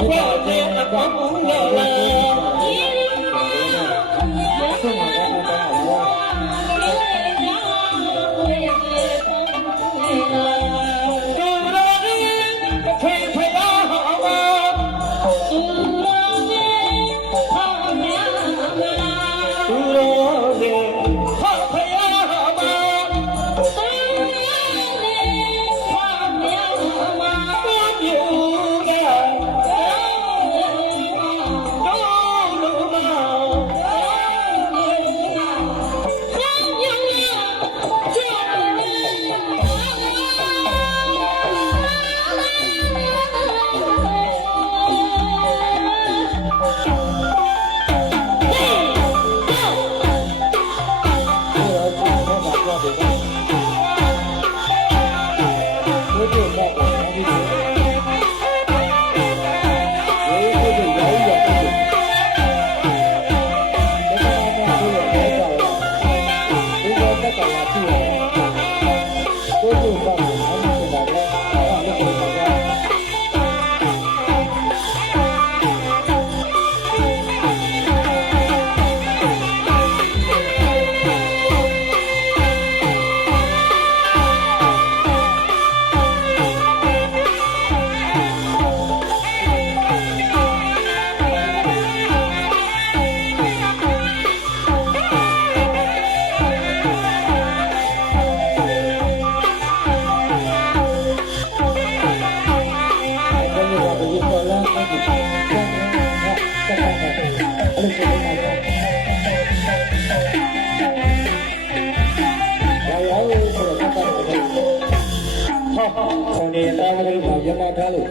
Yeah. なるほどね。 နေတာမလို့ပါရမထားလို့